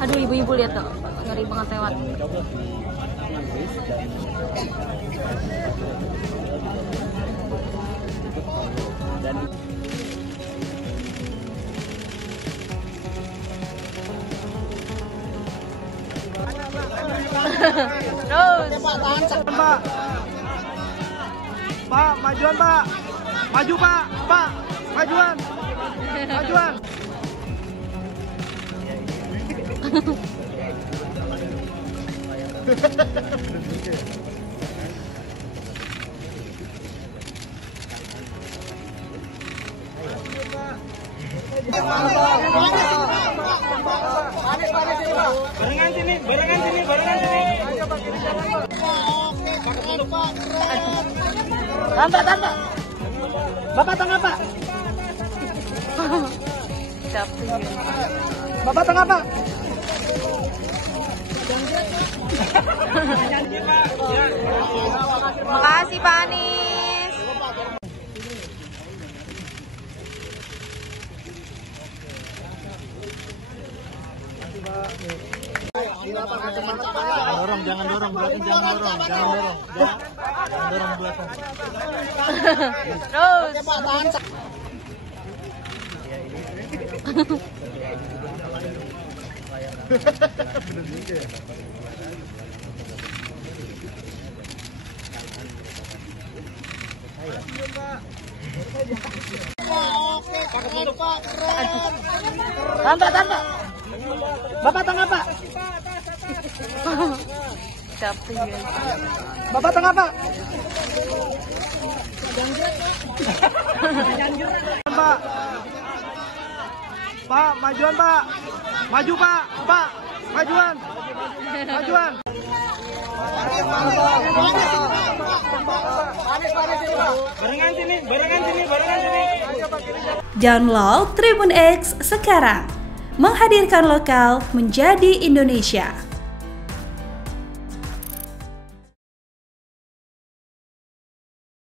Aduh, ibu-ibu lihat tuh, ngeri banget lewat. Terus. Pak. Pak, majuan Pak. Maju Pak. Pak, majuan. Majuan. Barengan sini. Tanpa. Bapak tengah Pak. Bapak tengah Pak. Makasih Pak Anies. Jangan dorong belakang. Terus. Tanpa. Bapak tengah Pak. Capek ya. Bapak tengah Pak. Pak. Pak, majuan Pak. Maju Pak. Pak, majuan. Majuan. Barengan sini. Download Tribun X sekarang. Menghadirkan lokal menjadi Indonesia.